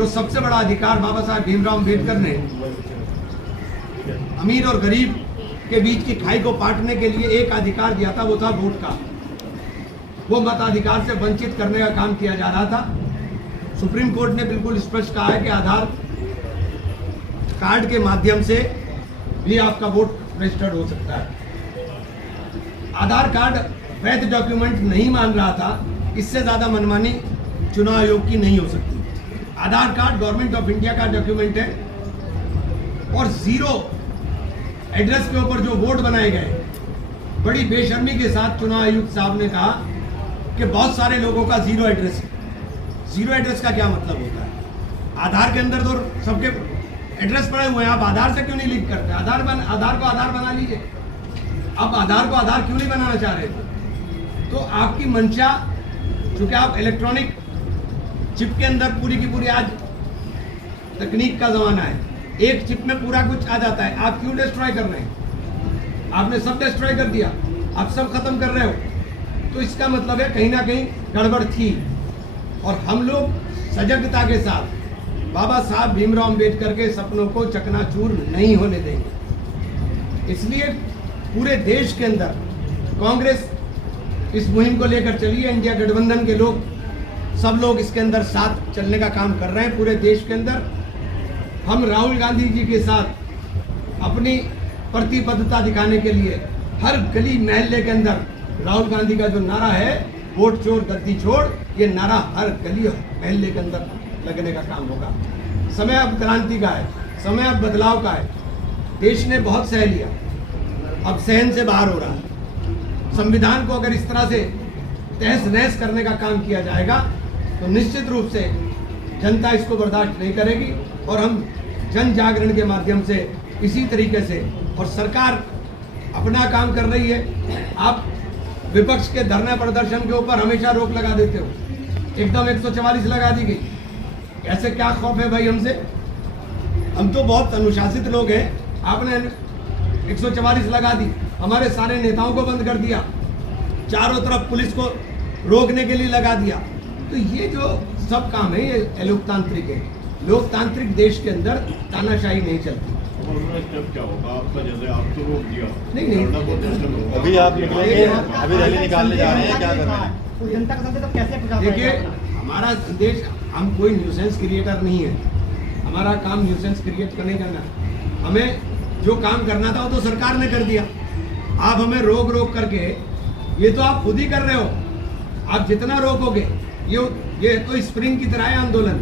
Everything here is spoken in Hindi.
जो सबसे बड़ा अधिकार बाबा साहब भीमराव अम्बेडकर ने अमीर और गरीब के बीच की खाई को पाटने के लिए एक अधिकार दिया था, वो था वोट का। वो मताधिकार से वंचित करने का काम किया जा रहा था। सुप्रीम कोर्ट ने बिल्कुल स्पष्ट कहा है कि आधार कार्ड के माध्यम से भी आपका वोट रजिस्टर्ड हो सकता है। आधार कार्ड वैध डॉक्यूमेंट नहीं मान रहा था, इससे ज़्यादा मनमानी चुनाव आयोग की नहीं हो सकती। आधार कार्ड गवर्नमेंट ऑफ इंडिया का डॉक्यूमेंट है और जीरो एड्रेस के ऊपर जो वोट बनाए गए, बड़ी बेशर्मी के साथ चुनाव आयुक्त साहब ने कहा कि बहुत सारे लोगों का जीरो एड्रेस है। जीरो एड्रेस का क्या मतलब होता है? आधार के अंदर तो सबके एड्रेस पड़े हुए हैं, आप आधार से क्यों नहीं लिंक करते? आधार को आधार बना लीजिए। आप आधार को आधार क्यों नहीं बनाना चाह रहे थे? तो आपकी मंशा, चूंकि आप इलेक्ट्रॉनिक चिप के अंदर पूरी की पूरी आज तकनीक का जमाना है, एक चिप में पूरा कुछ आ जाता है, आप क्यों डिस्ट्रॉय कर रहे हैं? आपने सब डिस्ट्रॉय कर दिया, आप सब खत्म कर रहे हो, तो इसका मतलब है कहीं ना कहीं गड़बड़ थी। और हम लोग सजगता के साथ बाबा साहब भीमराव अम्बेडकर के सपनों को चकनाचूर नहीं होने देंगे। इसलिए पूरे देश के अंदर कांग्रेस इस मुहिम को लेकर चली है। इंडिया गठबंधन के लोग, सब लोग इसके अंदर साथ चलने का काम कर रहे हैं। पूरे देश के अंदर हम राहुल गांधी जी के साथ अपनी प्रतिबद्धता दिखाने के लिए हर गली महल्ले के अंदर राहुल गांधी का जो नारा है, वोट चोर गद्दी छोड़, ये नारा हर गली महल्ले के अंदर लगने का काम होगा। समय अब क्रांति का है, समय अब बदलाव का है। देश ने बहुत सह लिया, अब सहन से बाहर हो रहा है। संविधान को अगर इस तरह से तहस नहस करने का काम किया जाएगा तो निश्चित रूप से जनता इसको बर्दाश्त नहीं करेगी। और हम जन जागरण के माध्यम से इसी तरीके से, और सरकार अपना काम कर रही है। आप विपक्ष के धरना प्रदर्शन के ऊपर हमेशा रोक लगा देते हो, एकदम 144 लगा दी गई। ऐसे क्या खौफ है भाई हमसे? हम तो बहुत अनुशासित लोग हैं, आपने 144 लगा दी, हमारे सारे नेताओं को बंद कर दिया, चारों तरफ पुलिस को रोकने के लिए लगा दिया। तो ये जो सब काम है ये लोकतांत्रिक है। लोकतांत्रिक देश के अंदर तानाशाही नहीं चलती। क्या होगा आपका? जैसे आप तो रोक दिया, नहीं अभी आप निकलेंगे, अभी रैली निकालने जा रहे हैं, क्या कर रहे हैं? तो जनता का संदेश कैसे पहुंचा? देखिए, हमारा संदेश, हम कोई न्यूसेंस क्रिएटर नहीं है। हमारा काम न्यूसेंस क्रिएट नहीं करना। हमें जो काम करना था वो तो सरकार ने कर दिया। आप हमें रोक रोक करके, ये तो आप खुद ही कर रहे हो। आप जितना रोकोगे, ये तो स्प्रिंग की तरह है आंदोलन।